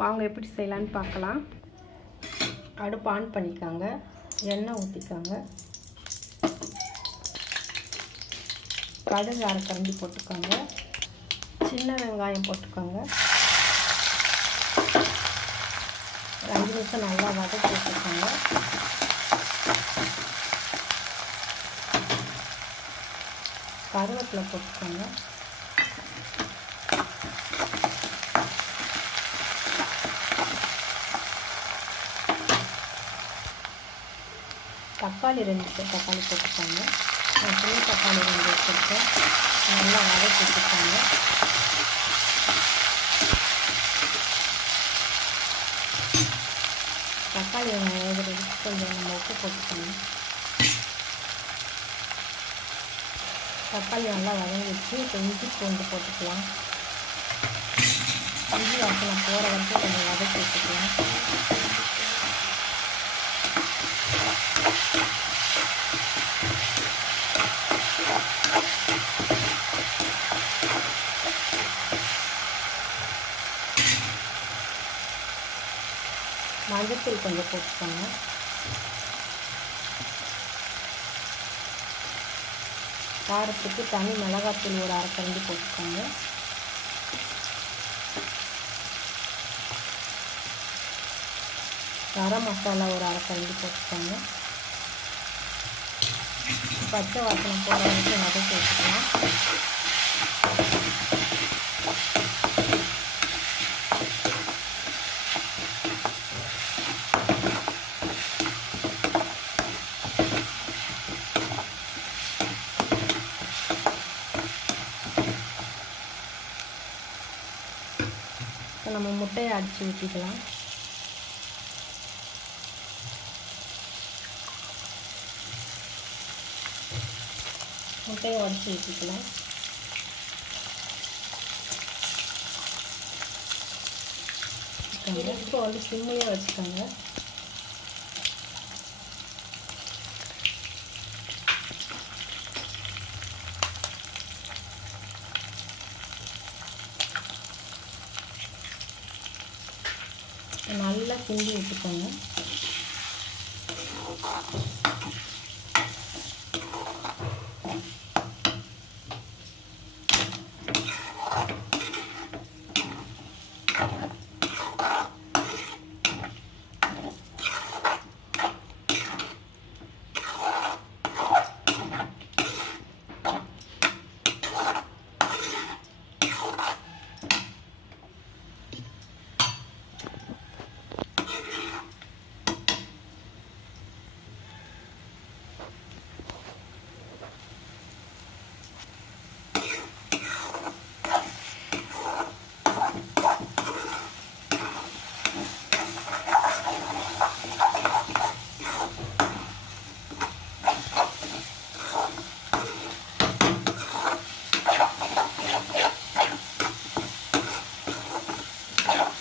வாங்க எப்படி செய்யலான்னு பார்க்கலாம். அடுப்பு ஆன் பண்ணிக்காங்க. எண்ணெய் ஊற்றிக்காங்க கடுகு அரை கரண்டி போட்டுக்கோங்க. சின்ன வெங்காயம் போட்டுக்கோங்க. ரெண்டு அஞ்சு நிமிஷம் நல்லா வதக்கி வச்சுக்கோங்க கருவேப்பிலை போட்டுக்கோங்க. தக்காளி ரெண்டு தக்காளி போட்டுக்கோங்க. நான் சின்ன தக்காளி ரெண்டு வச்சுருக்கேன் நல்லா வதக்கி வச்சுக்கோங்க தக்காளி வேகிறதுக்கு கொஞ்சம் நம்ம உப்பு போட்டுக்கணும். தக்காளி நல்லா வதங்கிடுச்சு. இப்போ இஞ்சி பூண்டு போட்டுக்கலாம். இஞ்சி வாசனை போகிற வரைக்கும் கொஞ்சம் வதக்கி வச்சுக்கலாம் மஞ்சத்தூள் கொஞ்சம் போட்டுக்கோங்க. காரத்துக்கு தனி மிளகாத்தூள் ஒரு அரை போட்டுக்கோங்க. கரம் மசாலா ஒரு அரை போட்டுக்கோங்க. பச்சை வாசனை போகிற வரைக்கும் வதக்கி வச்சுக்கலாம். நம்ம முட்டையை அடித்து ஊற்றிக்கலாம் முட்டையை உடச்சி ஊற்றிக்கலாம் இப்போ வந்து சிம்மையாக வச்சுக்கோங்க நல்லா கிண்டி விட்டுக்கோங்க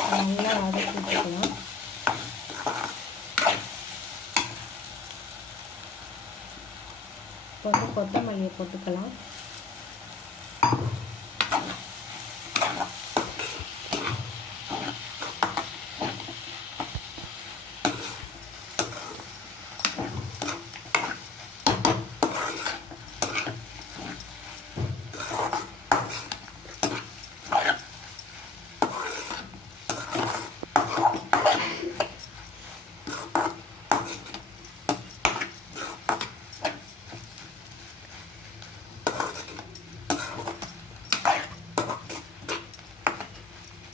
நல்லா வதக்கி விட்டுக்கலாம் போட்டு கொத்தமல்லியை போட்டுக்கலாம்.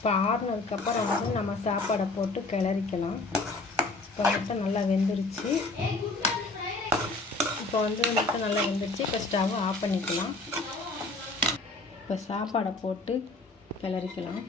இப்போ ஆறுனதுக்கப்புறம் வந்து நம்ம சாப்பாடை போட்டு கிளறிக்கலாம். இப்போ முட்டை நல்லா வெந்துருச்சு. இப்போ வந்து முட்டை நல்லா வெந்துருச்சு. இப்போ ஸ்டவ் ஆஃப் பண்ணிக்கலாம். இப்போ சாப்பாடை போட்டு கிளறிக்கலாம்.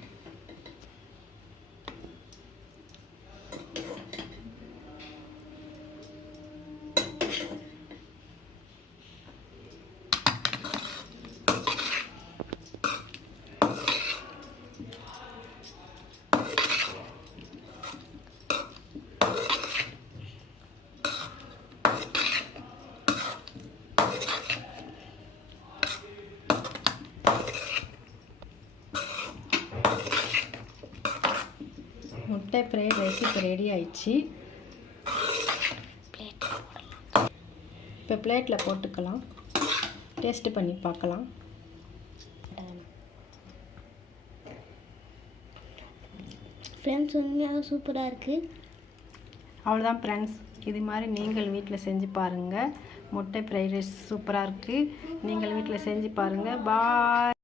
முட்டை ஃப்ரைட் ரைஸ் இப்போ ரெடி ஆயிடுச்சு இப்போ பிளேட்டில் போட்டுக்கலாம். டேஸ்ட்டு பண்ணி பார்க்கலாம். ஃப்ரெண்ட்ஸ் உண்மையாக சூப்பராக இருக்குது அவ்வளோதான் ஃப்ரெண்ட்ஸ் இது மாதிரி நீங்கள் வீட்டில் செஞ்சு பாருங்கள் முட்டை ஃப்ரைட் ரைஸ் சூப்பராக இருக்குது நீங்கள் வீட்டில் செஞ்சு பாருங்கள் பாய்